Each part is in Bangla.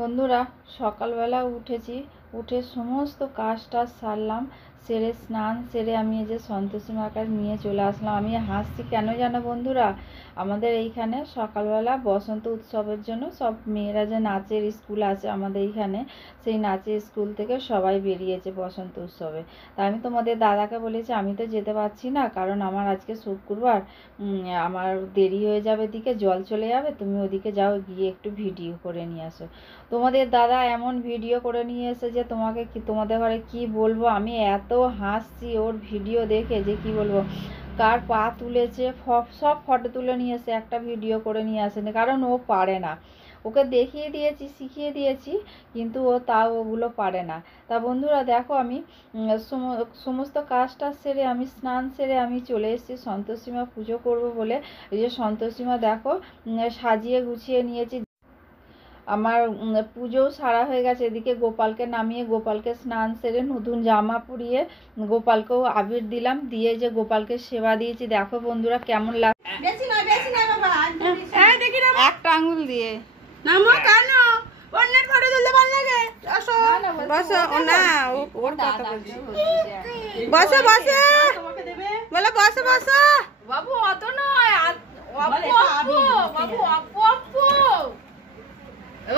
বন্ধুরা, সকালবেলা উঠেছি, উঠে সমস্ত কাজ সারলাম, সেরে স্নান সেরে আমি এই যে সন্তোষী মাকে নিয়ে চলে আসলাম। আমি হাসছি কেন জানো বন্ধুরা, আমাদের এইখানে সকালবেলা বসন্ত উৎসবের জন্য সব মেয়েরা যে নাচের স্কুল আছে আমাদের এইখানে, সেই নাচের স্কুল থেকে সবাই বেরিয়েছে বসন্ত উৎসবে। তা আমি তোমাদের দাদাকে বলেছি আমি তো যেতে পারছি না, কারণ আমার আজকে শুক্রবার, আমার দেরি হয়ে যাবে, এদিকে জল চলে যাবে, তুমি ওদিকে যাও, গিয়ে একটু ভিডিও করে নিয়ে আসো। তোমাদের দাদা এমন ভিডিও করে নিয়ে এসে যে তোমাদের ঘরে কি বলবো, আমি এত হাসছি ওর ভিডিও দেখে যে কি বলবো। কার পা তুলেছে সব ফটো তুলে নিয়ে এসে একটা ভিডিও করে নিয়ে আসেনি, কারণ ও পারে না। ওকে দেখিয়ে দিয়েছি, শিখিয়ে দিয়েছি, কিন্তু ও তাও ওগুলো পারে না। তা বন্ধুরা দেখো, আমি সমস্ত কাজটা সেরে আমি স্নান সেরে আমি চলে এসেছি সন্তোষী মা পুজো করবো বলে। এই যে সন্তোষী মা দেখো সাজিয়ে গুছিয়ে নিয়েছি। আমার পুজোও সারা হয়ে গেছে। এদিকে গোপালকে নামিয়ে গোপালকে স্নান সেরে নতুন জামা পরিয়ে গোপালকেও আবির দিলাম, দিয়ে যে গোপালকে সেবা দিয়েছি। দেখো বন্ধুরা কেমন লাগে, একটা আঙুল দিয়ে নামো কেন, অন্যের ঘরে তুলতে ভালো লাগে। বসো বসো, না ওর কথা বলছি, বসো বসো বলো, বসো বসো বাবু, অত নয়, বাবু আপু, বাবু আপু আপু,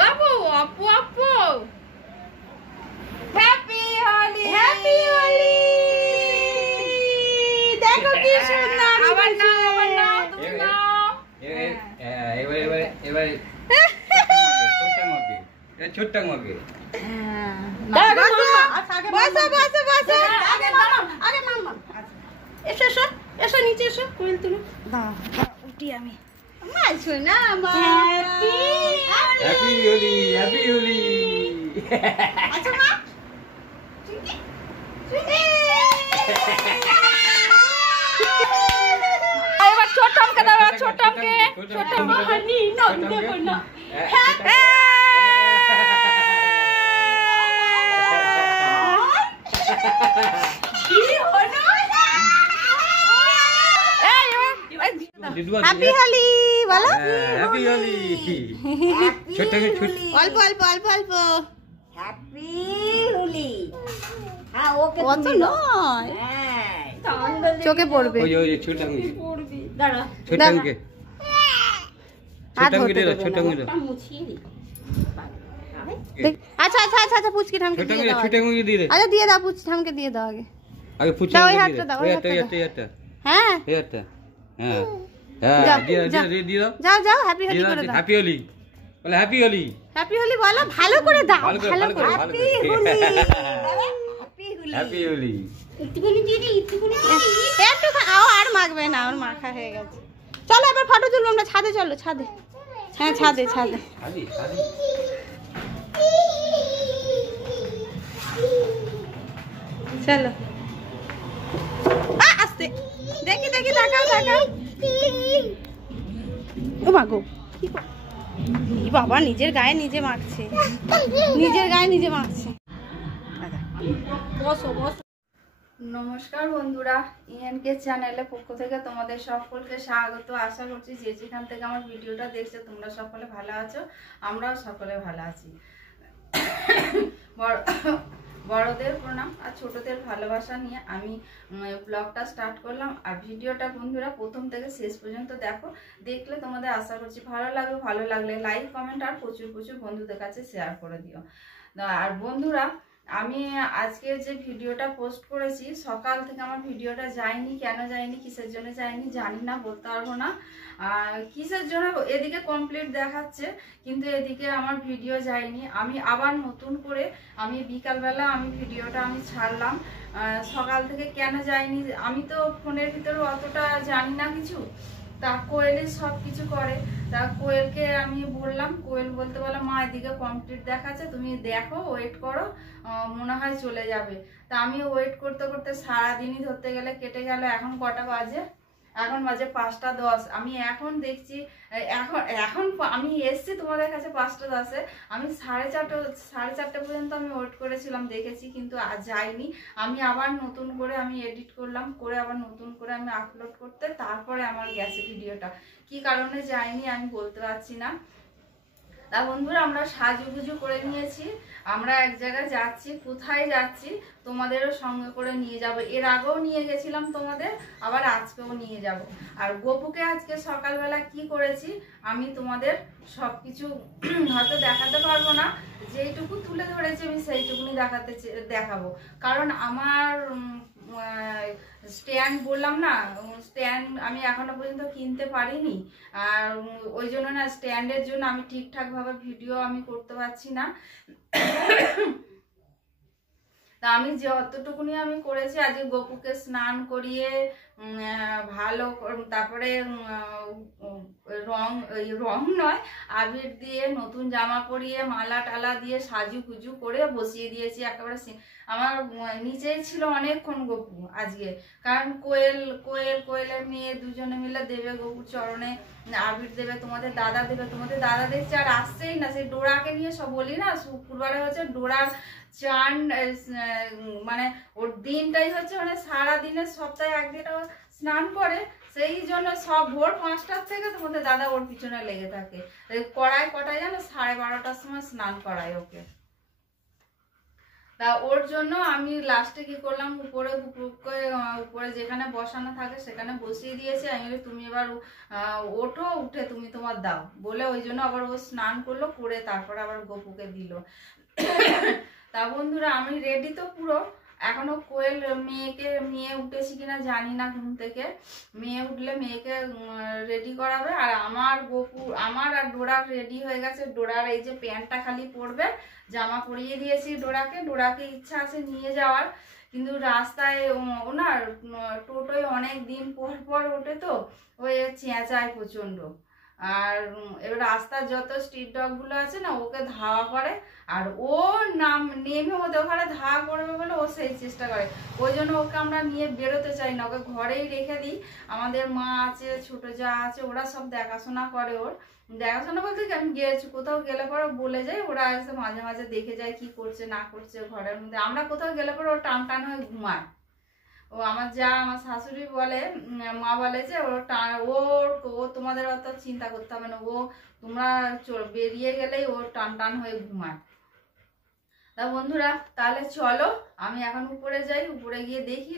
বাবু আপু আপু, হ্যাপি হোলি, হ্যাপি হোলি। দেখো কি সুন্দর, আবার নাও, আবার নাও, তুমি নাও। এবারে এবারে ছোট্ট মুরগি, বসো বসো বসো, আগে মামা, আগে মামা, এসো এসো এসো, নিচে এসো, কোয়েল তুমি উঠি আমি। শোনা হ্যাপি হোলি, হ্যাপি হোলি। আচ্ছা মা, এবার ছোট্টমকে দাও, ছোট্টমকে, ছোট্টমকে নি না দেব না। কি হলো? হ্যাপি হোলি বলো, হ্যাপি হোলি। ছোট্ট অল্প অল্প অল্প অল্প, হ্যাপি হোলি। হ্যাঁ ওকে অত নয়, হ্যাঁ চোখে পড়বে। ওই ওই ছোট্ট মুরগি, দাঁড়া ছোট্ট মুরগি, ছোট্ট মুরগি দাও, ছোট্ট মুরগি দাও। মুছিয়ে দি। আচ্ছা আচ্ছা আচ্ছা আচ্ছা, পুচকি ঠামকে ছোট্ট দিয়ে মুরগি, দাও, ছোট্ট মুরগি দিয়ে দে। আচ্ছা দিয়ে দাও, পুচকি ঠামকে দিয়ে দাও আগে। আগে পুচকে দাও, ওই দিয়ে হাতটা দে, দাও, ওই ওই হাতটা, হাতটা এই হাতটা, হ্যাঁ এই হাতটা, হ্যাঁ হ্যাঁ, যাও, দিয়ে যাও। দিয়ে দাও, যাও যাও, হ্যাপি হোলি করে দাও। হ্যাপি হোলি বলে, হ্যাপি হোলি। হ্যাপি হোলি বলো, ভালো করে দাও, ভালো করে, ভালো ভালো করে, করে। ভালো করে। হ্যাপি হোলি। হ্যাপি হোলি। একটুখানি দিয়ে দি, একটুখানি দিয়ে দি। একটু আর মাখবে না, ওর মাখা হয়ে গেছে। চলো এবার ফটো তুলবো আমরা, ছাদে চলো, ছাদে, হ্যাঁ ছাদে ছাদে। আদি আদি চলো আস্তে, দেখি দেখি, তাকাও তাকাও। ও মা গো, ই বাবা, নিজের গায়ে নিজে মাখছে, নিজের গায়ে নিজে মাখছে। বসো বসো। নমস্কার বন্ধুরা, ইএনকে চ্যানেলের পক্ষ থেকে তোমাদের সকলকে স্বাগত। আশা করছি যে যেখান থেকে আমার ভিডিওটা দেখছো তোমরা সকলে ভালো আছো, আমরাও সকলে ভালো আছি। বড়দের প্রণাম আর ছোটদের ভালোবাসা নিয়ে আমি ব্লগটা স্টার্ট করলাম। আর ভিডিওটা বন্ধুরা প্রথম থেকে শেষ পর্যন্ত দেখো, দেখলে তোমাদের আশা করছি ভালো লাগবে। ভালো লাগলে লাইক কমেন্ট আর প্রচুর প্রচুর বন্ধুদের কাছে শেয়ার করে দিও। আর বন্ধুরা, আমি আজকে যে ভিডিওটা পোস্ট করেছি, সকাল থেকে আমার ভিডিওটা যায়নি, কেন যায়নি, কিসের জন্য যায়নি জানি না, বলতে পারবো না কিসের জন্য। এদিকে কমপ্লিট দেখাচ্ছে কিন্তু এদিকে আমার ভিডিও যায়নি। আমি আবার নতুন করে আমি বিকালবেলা আমি ভিডিওটা আমি ছাড়লাম। সকাল থেকে কেন যায়নি, আমি তো ফোনের ভিতরে অতটা জানি না কিছু, তা কোয়েলই সব কিছু করে। তা কোয়েলকে আমি বললাম, কোয়েল বলতে বলে মা এদিকে কমপ্লিট দেখাচ্ছে, তুমি দেখো, ওয়েট করো, মনে হয় চলে যাবে। তা আমি ওয়েট করতে করতে সারাদিনই ধরতে গেলে কেটে গেল। এখন কটা বাজে, এখন বাজে 5টা 10। আমি এখন দেখছি, এখন আমি এসছি তোমাদের কাছে 5টা 10-এ, আমি 4:30 পর্যন্ত আমি ওয়েট করেছিলাম, দেখেছি, কিন্তু আজ যাইনি। আমি আবার নতুন করে আমি এডিট করলাম, করে আবার নতুন করে আমি আপলোড করতে, তারপরে আমার গেছে ভিডিওটা। কি কারণে যায়নি আমি বলতে পারছি না। তা বন্ধুরা আমরা সাজুগুজু করে নিয়েছি, আমরা এক জায়গায় যাচ্ছি। কোথায় যাচ্ছি তোমাদেরও সঙ্গে করে নিয়ে যাব। এর আগেও নিয়ে গেছিলাম তোমাদের, আবার আজকেও নিয়ে যাব। আর গোপুকে আজকে সকালবেলা কি করেছি আমি তোমাদের সব কিছু হয়তো দেখাতে পারবো না, যেইটুকু তুলে ধরেছি আমি সেইটুকুনি দেখাবো। কারণ আমার স্ট্যান্ড বললাম না, স্ট্যান্ড আমি এখনো পর্যন্ত কিনতে পারিনি। আর ওই জন্য না, স্ট্যান্ডের জন্য আমি ঠিকঠাকভাবে ভিডিও আমি করতে পারছি না। তা আমি যতটুকুনি আমি করেছি, আজকে গোপুকে স্নান করিয়ে ভালো তারপরে রং নয় আবির দিয়ে নতুন জামা পরিয়ে মালা টালা দিয়ে সাজু গুজু করে বসিয়ে দিয়েছি একেবারে। আমার নিচেই ছিল অনেকক্ষণ গপু আজকে, কারণ কোয়েলের মেয়ে দুজনে মিলে দেবে গপুর চরণে আবির দেবে, তোমাদের দাদা দেবে। তোমাদের দাদা দেখছে আর আসছেই না, সেই ডোরাকে নিয়ে সব বলি না, শুক্রবারে হচ্ছে ডোরার চান, মানে ওর দিনটাই হচ্ছে মানে সারা দিনের সপ্তাহে একদিন স্নান করে, সেই জন্য সব ভোর 5টার থেকে তোমাদের দাদা ওর পিছনে লেগে থাকে। কটায় জানো, 12:30টার সময় স্নান করায় ওকে। তা ওর জন্য আমি লাস্টে কি করলাম, উপরে যেখানে বসানো থাকে সেখানে বসিয়ে দিয়েছি। আমি বলি তুমি এবার ওঠো, উঠে তুমি তোমার দাও বলে, ওই জন্য আবার ও স্নান করলো, করে তারপরে আবার গপুকে দিল। তা বন্ধুরা আমি রেডি তো পুরো, এখনো কোয়েল মেয়ে উঠেছি কিনা জানি না ঘুম থেকে। মেয়ে উঠলে মেয়েকে রেডি করাবে। আর আমার আর ডোরা রেডি হয়ে গেছে। ডোরার এই যে প্যান্টটা খালি পরবে, জামা পরিয়ে দিয়েছি ডোরাকে ইচ্ছা আছে নিয়ে যাওয়ার, কিন্তু রাস্তায় ওনার টোটোয় অনেক দিন পর ওঠে তো, ওই চেঁচায় প্রচন্ড। আর এবার রাস্তার যত স্ট্রিট ডগ গুলো আছে না, ওকে ধাওয়া করে। আর ও নেমে ওদের ওখানে ধাওয়া করবে বলে ও সেই চেষ্টা করে। ওই জন্য ওকে আমরা নিয়ে বেরোতে চাই না, ওকে ঘরেই রেখে দিই। আমাদের মা আছে, ছোট যা আছে, ওরা সব দেখাশোনা করে। ওর দেখাশোনা বলতে কি, আমি গেছি কোথাও গেলে পরে বলে যাই, ওরা এসে মাঝে মাঝে দেখে যায় কি করছে না করছে ঘরের মধ্যে। আমরা কোথাও গেলে পরে ও টান হয়ে ঘুমায়। ও আমার আমার শাশুড়ি বলে, মা বলে যে ও তোমাদের অত চিন্তা করতে হবে না, ও তোমরা বেরিয়ে গেলেই ও টান হয়ে ঘুমায়। তা বন্ধুরা তাহলে চলো আমি এখন উপরে যাই, উপরে গিয়ে দেখি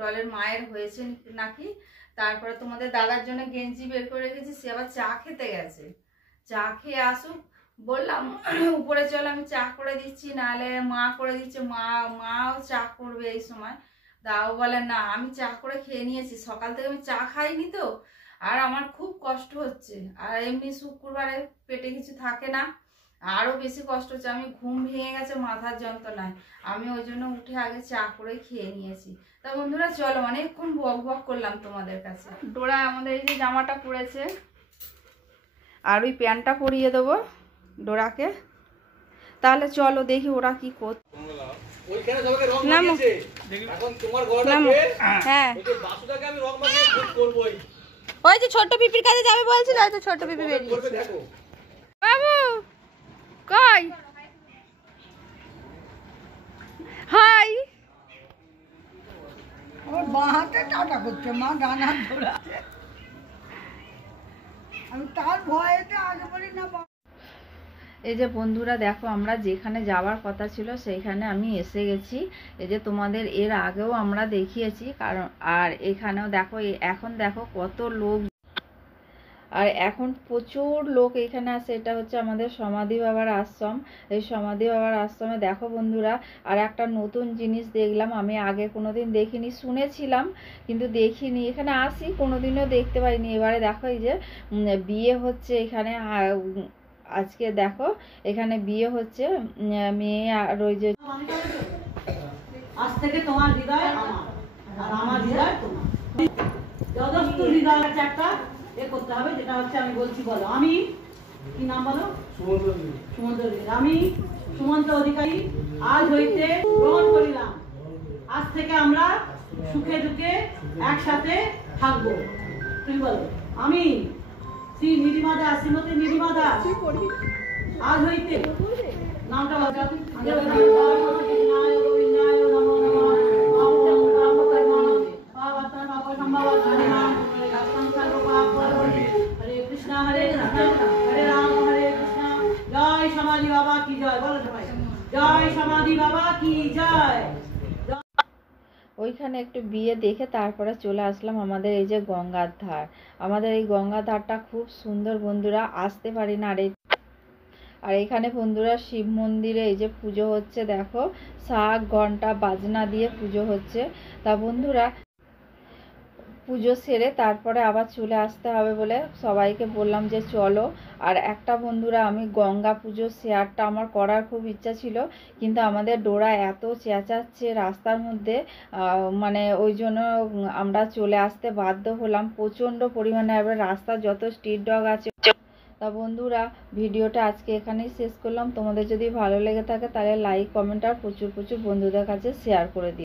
ডলের মায়ের হয়েছে নাকি। তারপরে তোমাদের দাদার জন্য গেঞ্জি বের করে রেখেছি, সে আবার চা খেতে গেছে। চা খেয়ে আসুক, বললাম উপরে চলো আমি চা করে দিচ্ছি, নাহলে মা করে দিচ্ছে, মাও চা করবে এই সময়। দাও বলে না, আমি চা করে খেয়ে নিয়েছি, সকাল থেকে আমি চা খাইনি তো, আর আমার খুব কষ্ট হচ্ছে। আর এমনি শুক্রবারে পেটে কিছু থাকে না, আরো বেশি কষ্ট হচ্ছে। আমি ঘুম ভেঙে গেছে মাথার যন্ত্রণায়, আমি ওই জন্য উঠে আগে চা করে খেয়ে নিয়েছি। তা বন্ধুরা চলো, অনেকক্ষণ বক করলাম তোমাদের কাছে। ডোরা আমাদের এই যে জামাটা পরেছে, আর ওই প্যান্টটা পরিয়ে দেবো ডোরাকে। তাহলে চলো দেখি ওরা কি করছে। হ্যাঁ, ওই যে ছোট্ট পিপির কাছে যাবে বলছিল, হয়তো ছোট্ট পিপি বেরিয়েছে। বাবু কই? হাই। আমার বাঁ হাতে টাটা করছে, মা ডান হাত ধরে আছে। আমি তার ভয়েতে আগে বলি না। এই যে বন্ধুরা দেখো, আমরা যেখানে যাওয়ার কথা ছিল সেইখানে আমি এসে গেছি। এই যে তোমাদের এর আগেও আমরা দেখিয়েছি, কারণ আর এখানেও দেখো, এখন দেখো কত লোক, আর এখন প্রচুর লোক এখানে আসে। এটা হচ্ছে আমাদের সমাধি বাবার আশ্রম। এই সমাধি বাবার আশ্রমে দেখো বন্ধুরা, আর একটা নতুন জিনিস দেখলাম, আমি আগে কোনোদিন দেখিনি, শুনেছিলাম কিন্তু দেখিনি। এখানে আসি কোনোদিনও দেখতে পাইনি। এবারে দেখো এই যে বিয়ে হচ্ছে এখানে, আজকে দেখো এখানে বিয়ে হচ্ছে মেয়ে আর ওই যে। আজ থেকে তোমার হৃদয় আমার, আর আমার হৃদয় তোমার। যথেষ্ট হৃদয় একটা এ করতে হবে, যেটা হচ্ছে আমি বলছি, বলো। আমি কি নাম বলো? সুমন্ত অধিকারী। আমি সুমন্ত অধিকারী আজ হইতে গ্রহণ করিলাম, আজ থেকে আমরা সুখে দুঃখে একসাথে থাকবো। তুমি বলো। আমি শ্রী নিরিমাদা, শ্রীমতী নিরিমাদা আজ হইতে নামটা হরে কৃষ্ণ হরে রাম হরে কৃষ্ণ জয় সমাধি বাবা কি জয়, বলো সবাই জয় সমাধি বাবা কি জয়। ওইখানে একটু বিয়ে দেখে তারপরে চলে আসলাম আমাদের এই যে গঙ্গার ধার। আমাদের এই গঙ্গার ধারটা খুব সুন্দর বন্ধুরা, আসতে পারি না। আর এখানে বন্ধুরা শিব মন্দিরে এই যে পুজো হচ্ছে, দেখো শাঁখ ঘন্টা বাজনা দিয়ে পুজো হচ্ছে। তা বন্ধুরা পুজো সেরে তারপরে আবার চলে আসতে হবে বলে সবাইকে বললাম যে চলো। আর একটা বন্ধুরা, আমি গঙ্গা পুজোর শেয়ারটা আমার করার খুব ইচ্ছা ছিল, কিন্তু আমাদের ডোরা এত চেঁচাচ্ছে রাস্তার মধ্যে, মানে ওই জন্য আমরা চলে আসতে বাধ্য হলাম প্রচণ্ড পরিমাণে। এবার রাস্তার যত স্ট্রিট ডগ আছে। তা বন্ধুরা ভিডিওটা আজকে এখানেই শেষ করলাম। তোমাদের যদি ভালো লেগে থাকে তাহলে লাইক কমেন্ট আর প্রচুর প্রচুর বন্ধুদের কাছে শেয়ার করে দিও।